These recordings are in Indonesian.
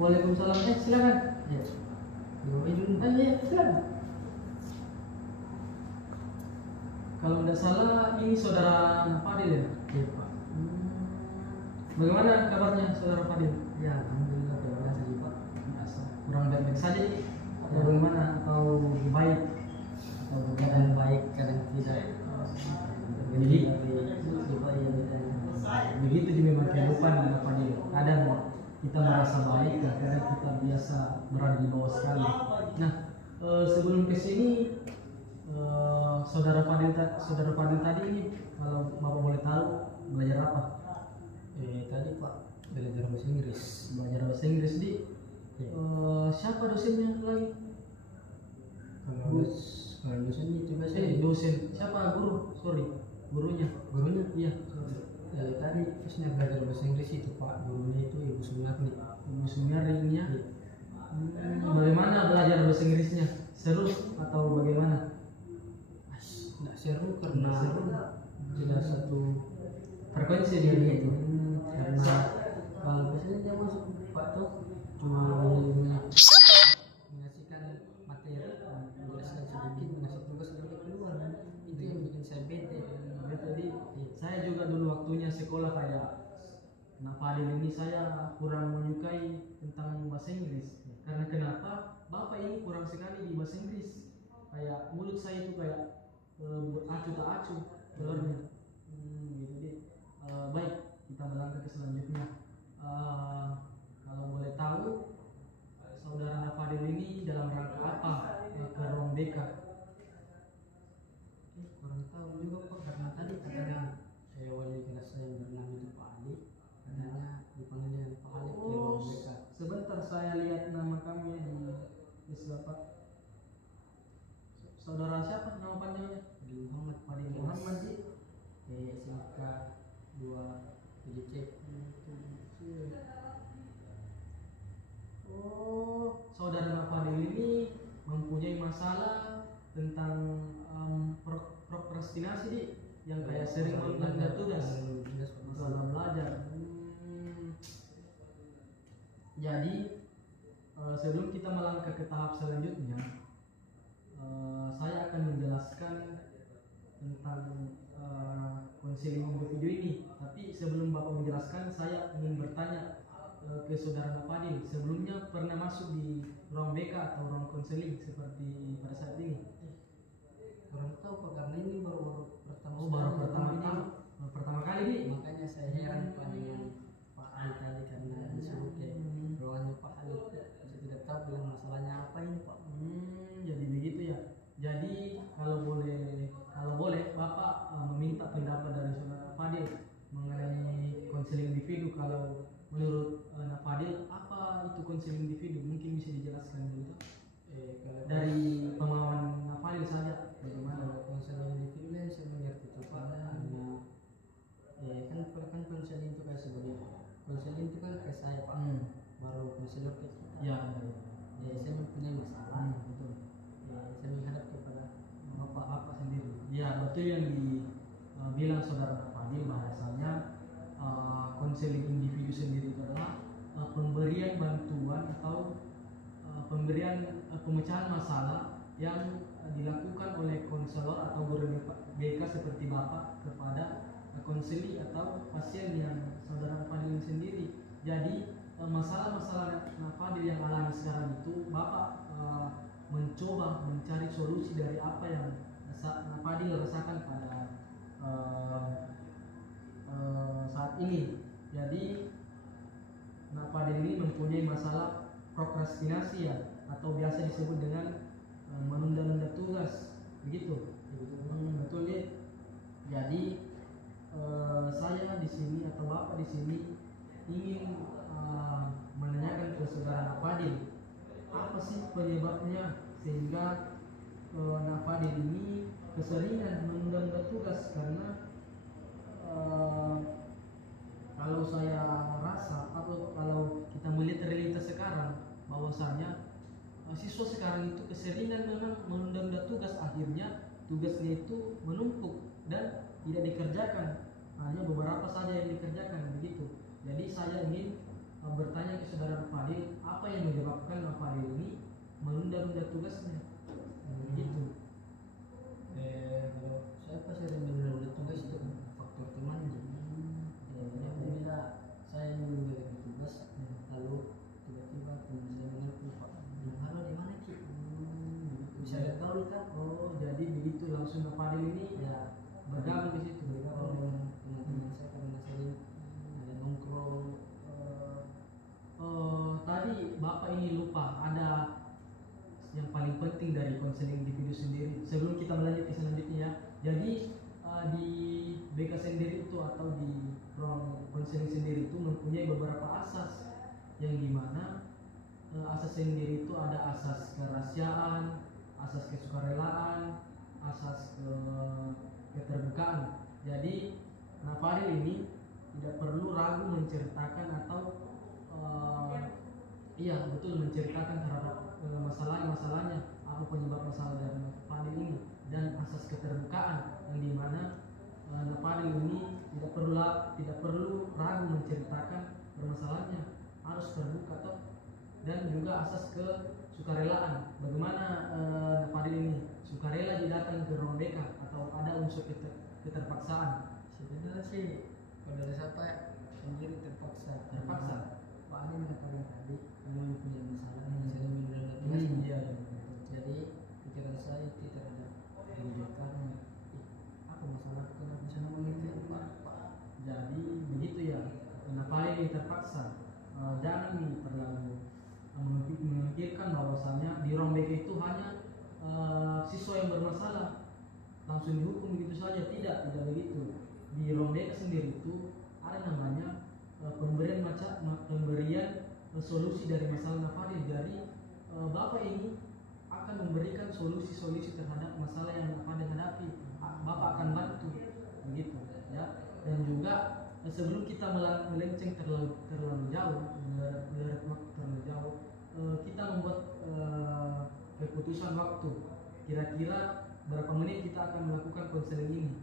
Waalaikumsalam. Silakan. Ya. Dulu. Iya, silakan. Kalau tidak salah ini saudara Fadil ya? Iya Pak. Bagaimana kabarnya saudara Fadil? Ya alhamdulillah biasa saja Pak. Biasa. Kurang baik-baik saja nih? Atau bagaimana? Atau baik? Atau Kadang baik, kadang tidak. Jadi Pak begitu juga memang kehidupan Fadil. Kadang kita merasa baik dan kadang kita biasa berada di bawah sekali. Nah, sebelum kesini saudara Fadil tadi ini, kalau Bapak boleh tahu, belajar apa? Tadi Pak belajar bahasa Inggris. Belajar bahasa Inggris di Ya. siapa dosennya lagi? Kalau dosen itu biasanya Dosen siapa? Guru? Sorry, gurunya. gurunya. Iya. Tadi terusnya belajar bahasa Inggris itu Pak, gurunya itu Ibu Sumiati. Ibu Sumiarinya. Iya. Bagaimana belajar bahasa Inggrisnya? Seru atau bagaimana? Tidak seru karena tidak satu Frekuensi dia itu. karena kalau biasanya dia masuk Pak tuh cuma mengasihkan materi, menjelaskan sedikit, mengasih tugas lalu keluar. Itu yang bikin saya bete. Jadi saya juga dulu waktunya sekolah kayak Fadil ini saya kurang menyukai tentang bahasa Inggris. Karena kenapa? Bapak ini kurang sekali di bahasa Inggris. Kayak mulut saya itu kayak acuh tak acuh telurnya. Gitu deh. Baik, kita melangkah ke selanjutnya. Kalau boleh tahu, saudara Fadil ini dalam rangka apa ke ruang BK? Kurang tahu juga Pak karena tadi katanya wali kelas saya yang bernama itu Pak Ali, katanya dipanggil dengan Pak Ali ke ruang BK. Sebentar saya lihat nama kamu ya di list Bapak. Saudara siapa nama panjangnya? Fadil Muhammad di SMK 2 PJC. Oh, saudara Fadil ini mempunyai masalah tentang prokrastinasi di yang kayak sering menunda tugas masalah belajar. Jadi sebelum kita melangkah ke tahap selanjutnya, saya akan menjelaskan tentang konseling individu ini. Tapi sebelum Bapak menjelaskan, saya ingin bertanya ke saudara Fadil, sebelumnya pernah masuk di ruang BK atau ruang konseling seperti pada saat ini? Kurang tahu Pak karena ini baru pertama. Oh, baru pertama kali nih. Makanya saya heran Pak dengan Pak Ali tadi karena disuruh ke ruangannya Pak Ali. Saya tidak tahu bilang masalahnya apa ini Pak. Jadi begitu ya. Jadi kalau boleh Bapak meminta pendapat dari saudara Fadil mengenai konseling individu. Kalau menurut Fadil, apa itu konseling individu? Mungkin bisa dijelaskan dulu Kalau dari pemahaman Fadil saja. Bagaimana? konseling individu yang saya mengerti itu Pak karena kan konseling itu kan sebagai konseling itu kan ke saya Pak, baru konselor ke kita. Ya. Saya mempunyai masalah. Betul. Saya menghadap kepada Bapak sendiri. Ya, betul yang dibilang saudara Fadil, bahwasanya konseling individu sendiri itu adalah pemberian bantuan atau pemberian pemecahan masalah yang dilakukan oleh konselor atau guru BK seperti Bapak kepada konseli atau pasien yang saudara Fadil sendiri. Jadi masalah-masalah Fadil yang alami sekarang itu Bapak mencoba mencari solusi dari apa yang Fadil rasakan pada saat ini. Jadi Fadil ini mempunyai masalah prokrastinasi ya, atau biasa disebut dengan menunda-nunda tugas, begitu. Betul ya. Jadi saya di sini atau Bapak di sini ingin menanyakan ke saudara Fadil, apa sih penyebabnya sehingga Fadil ini keseringan menunda-nunda tugas? Karena kalau saya rasa atau kalau kita melihat realitas sekarang, bahwasanya siswa sekarang itu keseringan memang menunda-nunda tugas, akhirnya tugasnya itu menumpuk dan tidak dikerjakan, hanya beberapa saja yang dikerjakan, begitu. Jadi saya ingin bertanya ke saudara Fadil apa yang menyebabkan Fadil ini menunda-nunda tugasnya. Begitu. Kalau saya pasti ada menunda tugas itu faktor teman. Dia bila saya menunda tugas, lalu tiba-tiba teman saya mengaku, Pak, halo di mana Ki? Bisa ada tahu kan? Oh, jadi begitu langsung Fadil ini Ya, bergabung di situ. bergabung dengan teman-teman saya karena sering ada nongkrong. Tadi Bapak ini lupa ada yang paling penting dari konseling individu sendiri. Sebelum kita melanjut ke selanjutnya, ya. Jadi di BK sendiri itu atau di ruang konseling sendiri itu mempunyai beberapa asas yang dimana asas sendiri itu ada asas kerahasiaan, asas kesukarelaan, asas keterbukaan. Jadi Fadil ini tidak perlu ragu menceritakan atau iya betul menceritakan terhadap masalahnya apa penyebab masalah dari Fadil ini, dan asas keterbukaan yang dimana Fadil ini tidak perlu ragu menceritakan permasalahannya, harus terbuka toh. Dan juga asas kesukarelaan, bagaimana Fadil ini sukarela datang ke ruang BK atau ada unsur keterpaksaan. Sebenarnya sih kalau dari saya sendiri terpaksa. Pak ini mengatakan tadi memang punya masalah yang sering menunda tugas. Iya. Jadi pikiran saya itu terhadap pendidikan. Apa masalah kenapa bisa mengerti Pak? Jadi begitu ya. Fadil ini terpaksa. Jangan nih terlalu memikirkan bahwasannya di ruang BK itu hanya siswa yang bermasalah langsung dihukum begitu saja. Tidak begitu. Di ruang BK sendiri itu ada namanya pemberian solusi dari masalah Fadil. Jadi Bapak ini akan memberikan solusi terhadap masalah yang Fadil hadapi. Bapak akan bantu begitu ya. Dan juga sebelum kita melenceng terlalu jauh, terlalu jauh, kita membuat keputusan waktu. Kira-kira berapa menit kita akan melakukan konseling ini?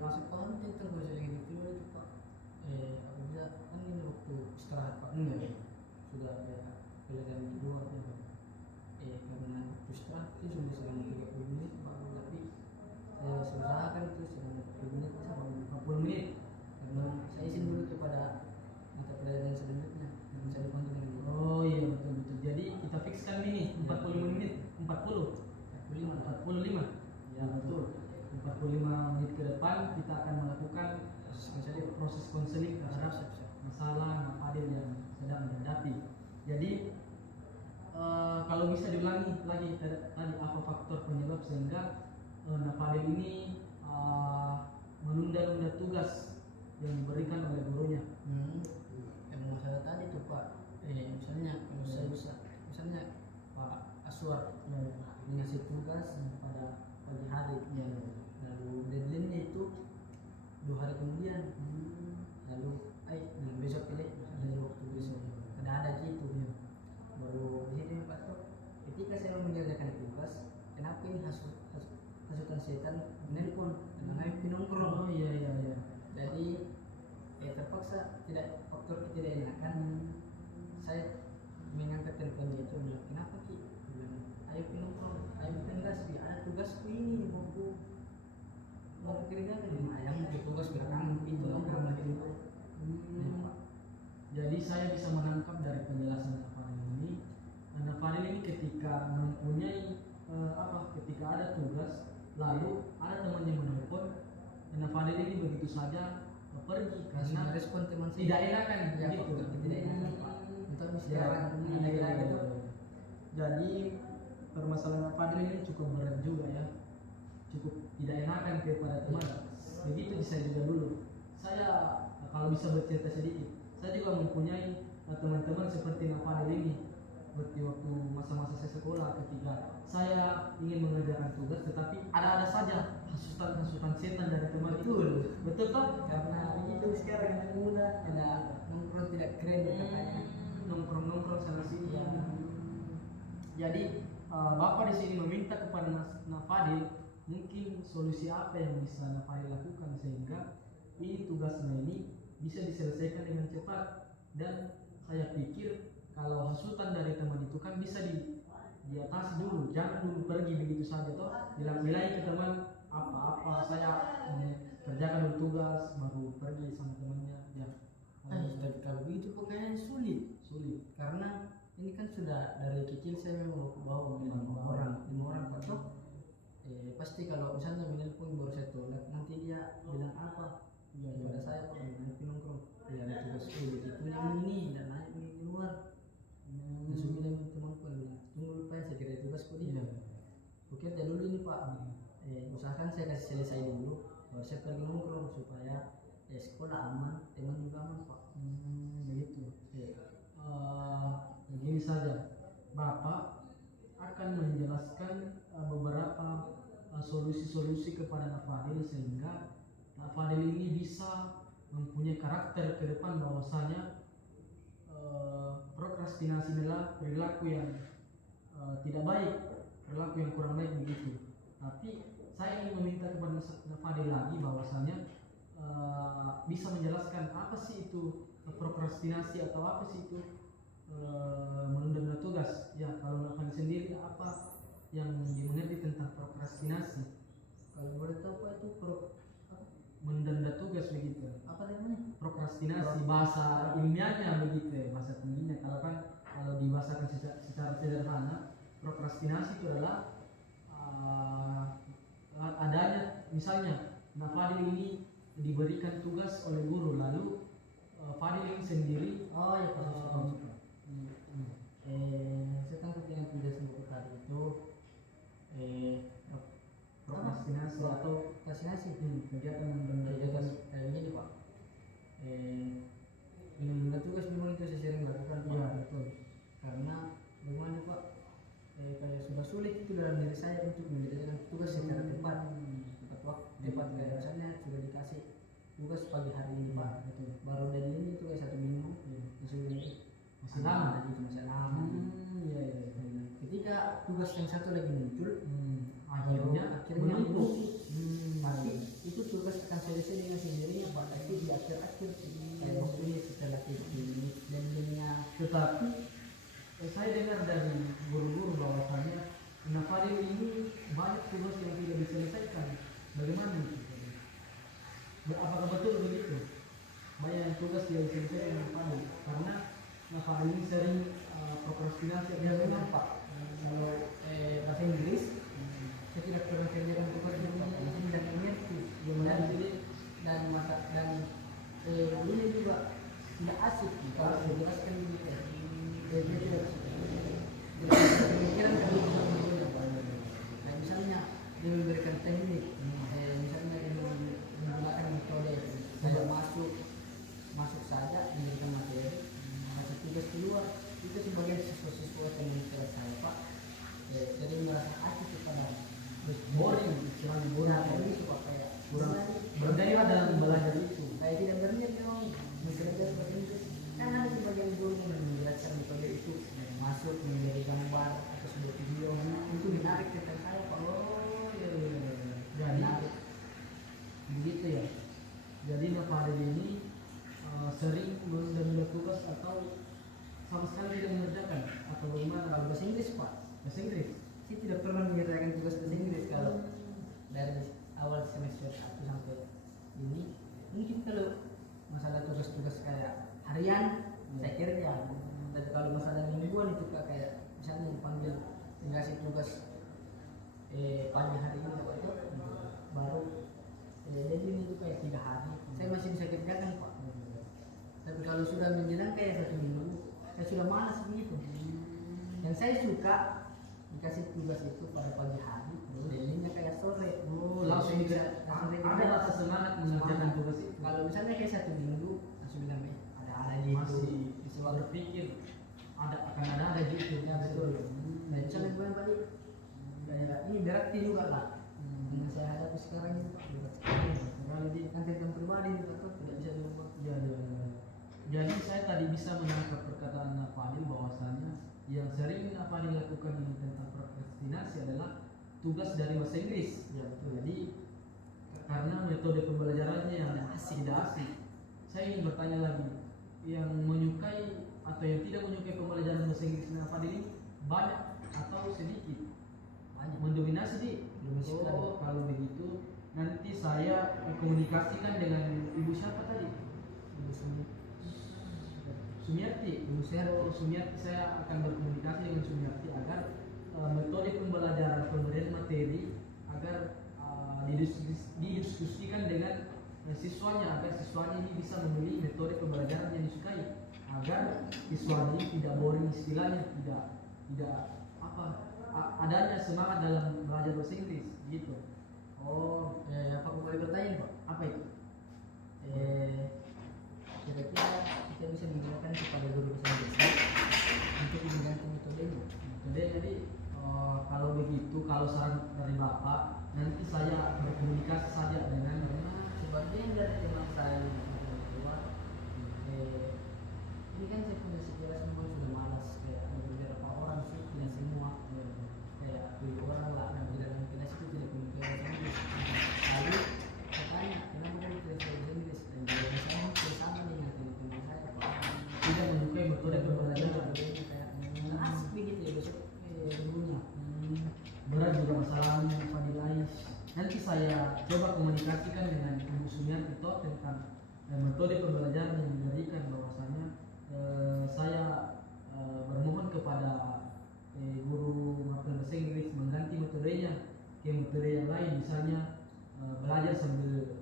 Masuk konten terus lagi itu Pak. Apabila kan ini waktu istirahat Pak, sudah ada pelajaran kedua. Karena waktu istirahat itu sudah selama 30 menit Pak, tapi saya usahakan itu selama 30 menit sampai 40 menit. Karena saya izin dulu kepada mata pelajaran selanjutnya dan saya dibantu dengan Oh iya betul. Jadi kita fikskan ini 45 menit, 45. Ya betul. 45 menit ke depan kita akan melakukan proses konseling terhadap masalah Fadil yang sedang menghadapi. Jadi kalau bisa diulangi lagi tadi apa faktor penyebab sehingga Fadil ini menunda-nunda tugas yang diberikan oleh gurunya. Yang masalah tadi tuh Pak, misalnya kalau saya bisa, misalnya Pak Aswar ngasih tugas pada pagi hari, lalu deadline-nya itu 2 hari kemudian, lalu dengan besok pilih misalnya waktu besok ada gitu, baru di sini Pak tuh ketika saya mengerjakan tugas, kenapa ini hasutan setan menelpon dengan ayo nongkrong. Oh iya. Jadi terpaksa faktor ketidakenakan, saya mengangkat telepon dia itu bilang, kenapa Ki? Bilang, ayo nongkrong, ayo gas, ada tugasku ini mau kerjakan di ayam tugas belakang itu nongkrong lagi itu. Jadi saya bisa menangkap dari penjelasan Fadil ini, Fadil ini ketika mempunyai ketika ada tugas lalu ada teman yang menelpon, Fadil ini begitu saja pergi karena respon teman tidak enakan ya, gitu. Tidak enakan Pak. Itu sekarang gitu. Jadi permasalahan Fadil ini cukup berat juga ya, cukup tidak enakan kepada teman. Begitu di saya juga dulu. Saya kalau bisa bercerita sedikit, saya juga mempunyai teman-teman seperti Fadil ini. Seperti waktu masa-masa saya sekolah, ketika saya ingin mengerjakan tugas tetapi ada saja hasutan setan dari teman. Betul toh? Karena begitu sekarang anak muda ada nongkrong tidak keren katanya, nongkrong sana sini. Jadi Bapak di sini meminta kepada Fadil mungkin solusi apa yang bisa Fadil lakukan sehingga ini tugasnya ini bisa diselesaikan dengan cepat dan saya pikir kalau hasutan dari teman itu kan bisa diatasi dulu, jangan dulu pergi begitu saja toh. Bilang-bilang ke teman apa saya kerjakan dulu tugas baru pergi sama temannya ya. Kalau begitu pokoknya sulit karena ini kan sudah dari kecil saya memang bawa lima orang atau pasti kalau misalnya menelpon baru saya tolak, nanti dia bilang apa pada saya kok nanti nongkrong ada tugas begitu ini dan naik di luar. Langsung bilang temanku bilang tunggu lupa saya kira tugas kok dia. Oke, dan dulu ini Pak, usahakan saya kasih selesai dulu, baru saya pergi nongkrong supaya sekolah aman, teman juga aman Pak. Begitu. Begini saja, Bapak akan menjelaskan beberapa solusi-solusi kepada Nak Fadil sehingga Nak Fadil ini bisa mempunyai karakter ke depan bahwasanya prokrastinasi adalah perilaku yang tidak baik, perilaku yang kurang baik begitu. Tapi saya ingin meminta kepada Nak Fadil lagi bahwasanya bisa menjelaskan apa sih itu prokrastinasi atau apa sih itu menunda tugas. Ya, kalau Nak Fadil sendiri apa yang dimengerti tentang prokrastinasi? Kalau boleh tahu Pak itu menunda tugas begitu. apa namanya? Prokrastinasi bahasa ilmiahnya begitu ya, bahasa tingginya. Kalau dibahasakan secara sederhana, prokrastinasi itu adalah adanya misalnya Nak Fadil ini diberikan tugas oleh guru lalu Fadil ini sendiri saya tangkap yang penjelasan buku tadi itu prokrastinasi atau kegiatan kegiatan kayak gini Pak. Menunda tugas memang itu saya sering lakukan Pak. Iya betul. Karena bagaimana Pak, kayak sudah sulit itu dalam diri saya untuk mengerjakan tugas secara tepat waktu tepat. Kayak misalnya sudah dikasih tugas pagi hari ini Pak, Betul. baru dari ini tugas 1 minggu, masih Masih lama. itu masih lama. Iya. Ketika tugas yang satu lagi muncul, Akhirnya menumpuk. Hmm. Tapi itu tugas akan selesai dengan sendirinya Pak. Tapi di akhir-akhir kayak waktu ini setelah ini dan dunia. Tetapi saya dengar dari guru-guru bahwasanya Nak Fadil ini banyak tugas yang tidak diselesaikan. Bagaimana itu? Apakah betul begitu? Banyak tugas yang diselesaikan Nak Fadil karena Nak Fadil ini sering prokrastinasi. Ya memang Pak. Kalau bahasa Inggris saya tidak pernah kerjakan tugas itu Pak. Mungkin tidak mengerti. Dan mata dan ini juga tidak asik kalau saya jelaskan begitu. Jadi tidak pemikiran kami nah misalnya dia memberikan teknik, misalnya dia menggunakan metode saya masuk saja memberikan materi, kasih tugas keluar itu sebagai siswa-siswa teman saya Pak. Jadi merasa asik kepada Boring, istilahnya boring. itu Pak, kayak Kurang bergairah dalam belajar itu. kayak tidak berniat memang bekerja seperti itu. Kan ada sebagian guru yang menjelaskan metode itu masuk menjadi gambar atau sebuah video itu menarik tentang saya Pak. Jadi begitu ya. Jadi Nak Fadil ini sering menunda tugas atau sama sekali tidak mengerjakan atau bagaimana? Kalau bahasa Inggris Pak, Bahasa Inggris. saya tidak pernah mengerjakan tugas bahasa Inggris kalau dari awal semester 1 sampai ini. Mungkin kalau masalah tugas-tugas kayak harian saya kerja, dan kalau masalah mingguan itu kayak misalnya panggil ngasih tugas pagi hari ini apa itu baru jadi ini itu kayak 3 hari saya masih bisa kerjakan Pak. Tapi kalau sudah menjelang kayak 1 minggu saya sudah malas begitu. Dan saya suka dikasih tugas itu pada pagi hari, deadline-nya kayak sore. Langsung bisa ada rasa semangat mengerjakan tugas itu. Kalau misalnya kayak 1 minggu, langsung bilang ada gitu. Masih bisa berpikir akan ada gitu. Ya betul. Dan misalnya gue balik, kayak ini berarti juga lah. Yang saya hadapi sekarang ini Pak, berat sekali. Kalau di tentang pribadi itu tidak bisa diubah. Ya. Jadi saya tadi bisa menangkap perkataan Nak Fadil bahwasanya yang sering Nak Fadil lakukan tentang prokrastinasi adalah tugas dari bahasa Inggris. Ya betul. Jadi karena metode pembelajarannya yang tidak asik. Saya ingin bertanya lagi, yang menyukai atau yang tidak menyukai pembelajaran bahasa Inggris dengan Fadil ini banyak atau sedikit? Banyak. Mendominasi di. Dominasi sekali. Oh, kalau begitu nanti saya komunikasikan dengan ibu siapa tadi? Ibu Sumiati. Oh, Sumiati, saya akan berkomunikasi dengan Sumiati agar metode pembelajaran pemberian materi agar didiskusikan dengan siswanya agar siswanya ini bisa memilih metode pembelajaran yang disukai agar siswanya ini tidak boring, istilahnya tidak adanya semangat dalam belajar bahasa Inggris gitu. Oh, apa aku boleh bertanya Pak? apa itu? Kira-kira kita bisa menggunakan kepada guru bahasa Inggris untuk mengganti metodenya. Jadi kalau begitu, kalau saran dari Bapak, nanti saya berkomunikasi saja dengan Sebagian dari teman saya yang keluar, ini kan saya punya sejarah semua sudah malas, kayak ada beberapa orang sih, tidak semua, kayak 2 orang lah, dan di dalam kelas itu tidak punya bahasa Inggris. Lalu saya tanya, kenapa kamu tidak bisa bahasa Inggris? Dan jawaban saya hampir sama dengan teman-teman saya, Pak. tidak menyukai metode pembelajaran. Kayak asik begitu ya besok dulunya. Berat juga masalahnya Fadilais. Nanti saya coba komunikasikan dengan Ibu Sumiati itu tentang metode pembelajaran yang diberikan, bahwasanya saya bermohon kepada guru mata bahasa Inggris mengganti metodenya ke metode yang lain, misalnya belajar sambil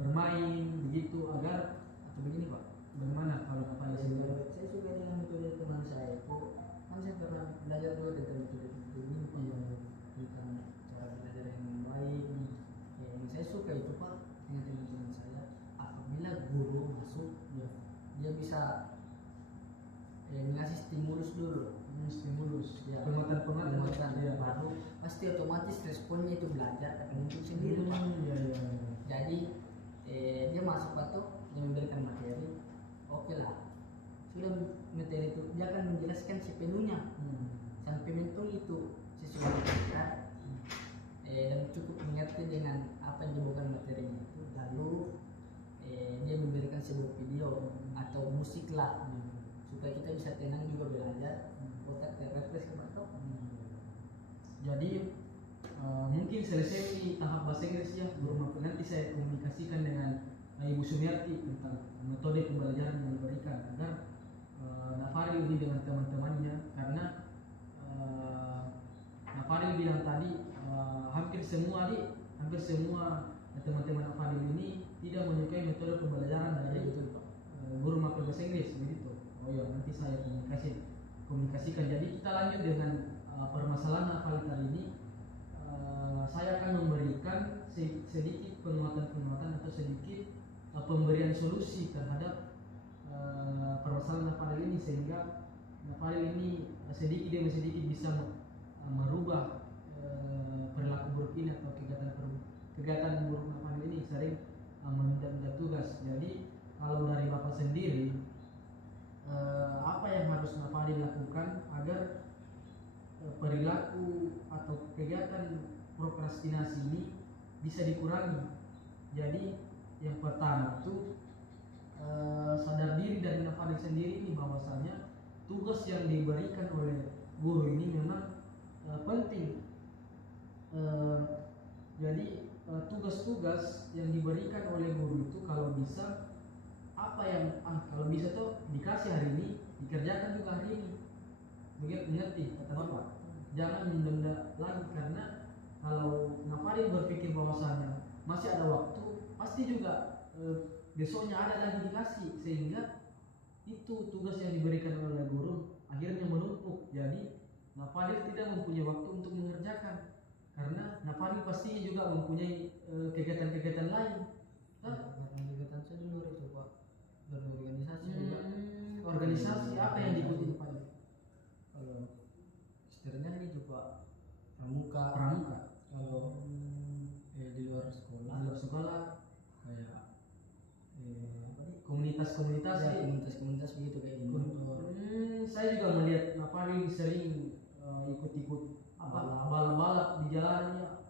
bermain begitu, agar Atau begini Pak, bagaimana kalau Bapak sendiri? saya suka dengan metode teman saya itu, kan saya pernah belajar juga tentang metode ini Pak, tentang cara belajar yang baik. Yang saya suka itu Pak dengan teman-teman saya, apabila guru masuk dia bisa ngasih stimulus dulu, Stimulus, ya, penguatan ya. baru pasti otomatis responnya itu belajar akan muncul sendiri Pak. Ya. Jadi dia masuk atau dia memberikan materi, oke lah, sudah materi itu dia akan menjelaskan sepenuhnya sampai mentung itu sesuai dengan dan cukup mengerti dengan apa yang dibawakan materinya itu. Lalu dia memberikan sebuah video atau musik lah, supaya kita bisa tenang juga belajar, otak terrefresh ke batok. Jadi mungkin selesai di tahap bahasa Inggris ya, nanti saya komunikasikan dengan Ibu Sumiati tentang metode pembelajaran yang diberikan agar Nafaril ini dengan teman-temannya, karena Nafaril bilang tadi hampir semua teman-teman Nafaril ini tidak menyukai metode pembelajaran dari guru mata bahasa Inggris begitu. Oh ya, nanti saya komunikasikan. Jadi kita lanjut dengan permasalahan Nafaril kali ini. Saya akan memberikan sedikit penguatan atau sedikit pemberian solusi terhadap permasalahan Nafaril ini, sehingga Nafaril ini sedikit demi sedikit bisa merubah perilaku buruk ini atau kegiatan buruk Nafaril ini sering menunda tugas. Jadi kalau dari Bapak sendiri, apa yang harus Nafaril lakukan agar perilaku atau kegiatan prokrastinasi ini bisa dikurangi? Jadi yang pertama itu sadar diri dari Nafaril sendiri ini, bahwasanya tugas yang diberikan oleh guru ini memang penting. Jadi tugas-tugas yang diberikan oleh guru itu kalau bisa kalau bisa tuh dikasih hari ini, dikerjakan juga hari ini. Begitu, mengerti kata Bapak? Jangan menunda lagi, karena kalau Nafaril berpikir bahwasanya masih ada waktu, pasti juga besoknya ada lagi dikasih, sehingga itu tugas yang diberikan oleh guru akhirnya menumpuk. Jadi Nafaril tidak mempunyai waktu untuk mengerjakan, karena Nafaril pastinya juga mempunyai kegiatan-kegiatan lain. Kegiatan saya dulu itu Pak, berorganisasi juga. Organisasi apa yang diikuti Pak? Kalau istilahnya itu Pak, pramuka. Kalau di luar sekolah kayak komunitas-komunitas ya, komunitas begitu kayak gini. Saya juga melihat Nafaril sering ikut-ikut balap-balap di jalannya.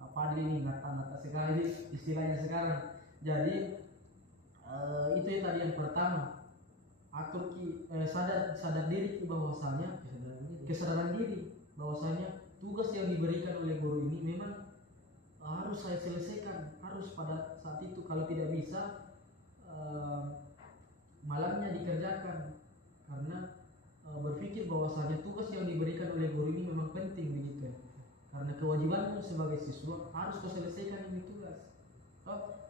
Nafaril ini ngata-ngata sekali istilahnya sekarang. Jadi itu maksudnya tadi yang pertama, atur sadar diri bahwasanya kesadaran diri bahwasanya tugas yang diberikan oleh guru ini memang harus saya selesaikan, harus pada saat itu. Kalau tidak bisa, malamnya dikerjakan, karena berpikir bahwasanya tugas yang diberikan oleh guru ini memang penting begitu. Karena kewajibanmu sebagai siswa harus kau selesaikan ini tugas.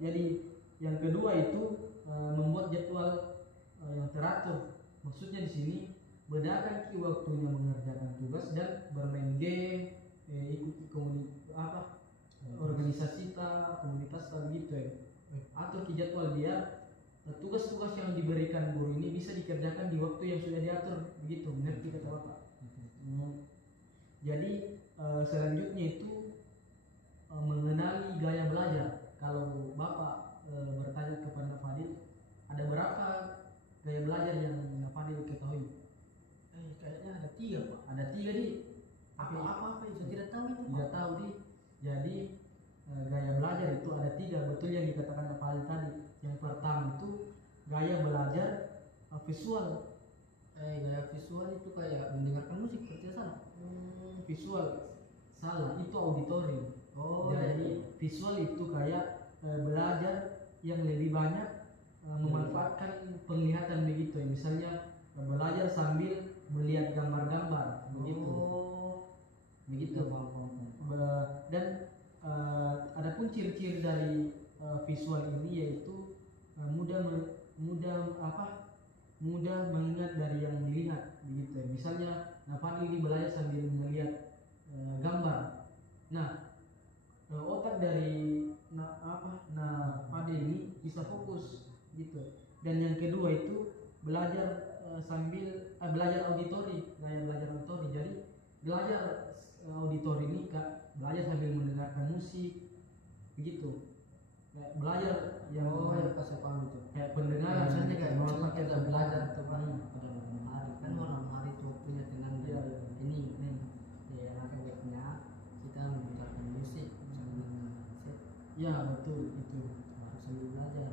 Jadi yang kedua itu membuat jadwal yang teratur. Maksudnya di sini bedakan waktunya mengerjakan tugas dan bermain game, ikuti organisasi komunitas begitu ya. Atur jadwal biar tugas-tugas yang diberikan guru ini bisa dikerjakan di waktu yang sudah diatur begitu. Mengerti kata Bapak? Jadi selanjutnya itu mengenali gaya belajar. Kalau Bapak bertanya kepada Fadil, ada berapa gaya belajar yang Fadil ketahui? Kayaknya ada 3 Pak. Ada 3 di. Apa itu? Saya tidak tahu itu. Tidak tahu di. Jadi gaya belajar itu ada 3, betul yang dikatakan Fadil tadi. Yang pertama itu gaya belajar visual. Gaya visual itu kayak mendengarkan musik, berarti salah. Visual salah, itu auditory. Jadi visual itu kayak belajar yang lebih banyak memanfaatkan penglihatan begitu. Misalnya belajar sambil melihat gambar-gambar begitu. Begitu. Dan adapun ciri-ciri dari visual ini yaitu mudah mengingat dari yang dilihat begitu. Misalnya Fadil ini belajar sambil melihat gambar. Nah, otak dari Fadil ini bisa fokus gitu. Dan yang kedua itu belajar sambil belajar auditori, belajar auditori. Jadi belajar auditori ini belajar sambil mendengarkan musik begitu. Kayak belajar yang saya paham itu. kayak pendengaran. Misalnya kayak Misalnya kita belajar tuh kan pada malam hari, kan malam hari itu waktunya tenang. Iya. Ini ya akan baiknya kita mendengarkan musik sambil set. Ya betul itu. Harus sambil belajar.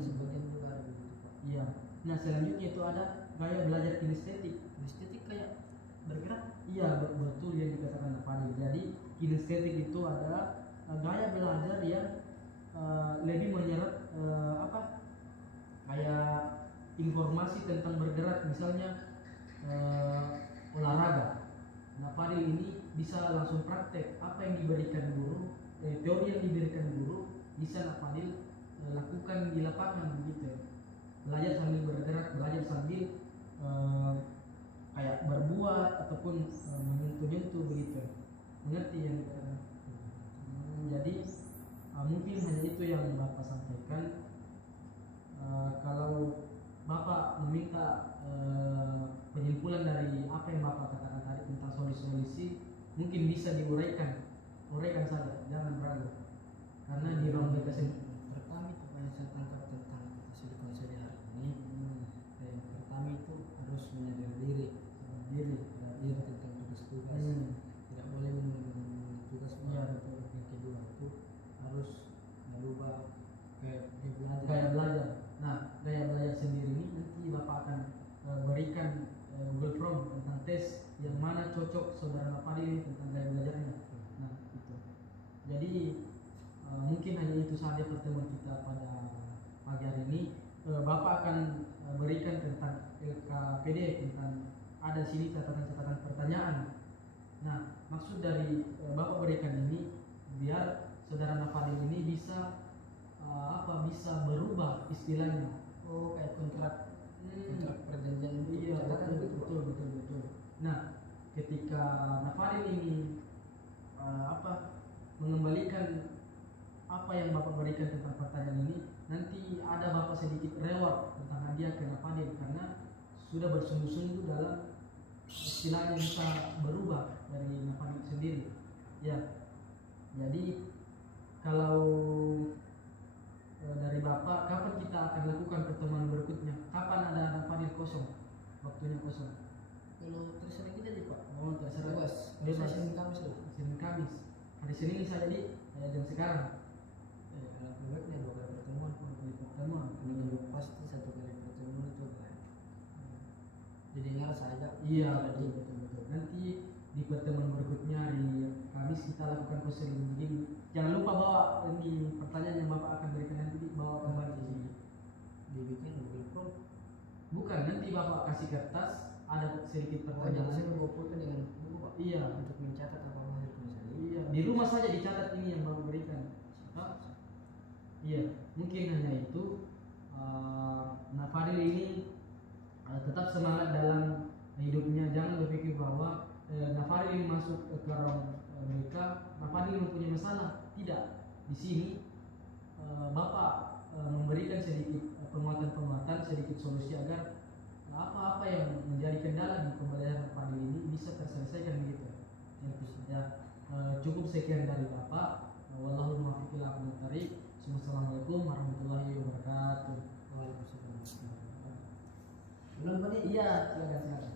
Sebagian juga ada begitu Pak. Iya. Nah selanjutnya itu ada gaya belajar kinestetik. Kinestetik kayak bergerak. Iya betul yang dikatakan Fadil. Jadi kinestetik itu adalah gaya belajar yang lebih menyerap kayak informasi tentang bergerak, misalnya olahraga. Nah Fadil ini bisa langsung praktek apa yang diberikan guru, teori yang diberikan guru bisa Fadil lakukan di lapangan begitu. Belajar sambil bergerak, belajar sambil kayak berbuat ataupun menyentuh-nyentuh begitu. Mengerti yang dikatakan? Jadi mungkin hanya itu yang Bapak sampaikan. Kalau Bapak meminta penyimpulan dari apa yang Bapak katakan tadi tentang solusi-solusi, mungkin bisa uraikan saja, jangan ragu. Karena di ruang pertama itu yang saya tangkap tentang hasil konseli hari ini, yang pertama itu harus menyadari diri tentang tugas-tugas. Tidak boleh menunda tugas. Yang kedua itu harus merubah gaya belajar. Nah, gaya belajar sendiri ini nanti Bapak akan berikan Google Form tentang tes yang mana cocok saudara Fadil ini tentang gaya belajarnya. Nah, itu. Jadi mungkin hanya itu saja pertemuan kita pada pagi hari ini. Bapak akan berikan tentang LKPD, tentang ada sini catatan-catatan pertanyaan. Nah, maksud dari Bapak berikan ini biar saudara Fadil ini bisa bisa berubah istilahnya. Kayak kontrak perjanjian itu. Iya, betul. Nah, ketika Fadil ini mengembalikan apa yang Bapak berikan tentang pertanyaan ini, nanti ada Bapak sedikit reward tentang hadiah ke Fadil karena sudah bersungguh-sungguh dalam istilahnya bisa berubah dari Fadil sendiri. Ya, jadi kalau dari Bapak, kapan kita akan lakukan pertemuan berikutnya? Kapan ada Fadil kosong? Waktunya kosong? Kalau terserah kita aja Pak. Terserah. Bebas. Senin Kamis lah. Senin Kamis. Hari Senin saya di jam sekarang. Kalau baiknya 2 kali pertemuan. Pertemuan. Ini pasti 1 kali didengar saja. Iya betul betul betul. Nanti di pertemuan berikutnya hari Kamis kita lakukan konseling begini. Jangan lupa bawa ini pertanyaan yang bapak akan berikan nanti bawa kembali ke sini. Dibikin Google Form. Bukan, nanti bapak kasih kertas ada sedikit Oh, jadi saya pertanyaan. membawa pulpen dengan buku pak Iya untuk mencatat apa hasil tulisan. iya di rumah saja dicatat ini yang bapak berikan. Pak, iya mungkin hanya itu. Nah Fadil ini tetap semangat dalam hidupnya, jangan berpikir bahwa Nafadil ini masuk ke orang mereka, Nafadil mempunyai masalah. Tidak, di sini Bapak memberikan sedikit penguatan-penguatan, sedikit solusi agar apa-apa yang menjadi kendala di pembelajaran Nafadil ini bisa terselesaikan begitu. Yang itu saja. Cukup sekian dari Bapak. Wallahu muwaffiq ila aqwamit thoriq. Assalamualaikum warahmatullahi wabarakatuh. Waalaikumsalam. Belum Pak? Iya, silakan silakan.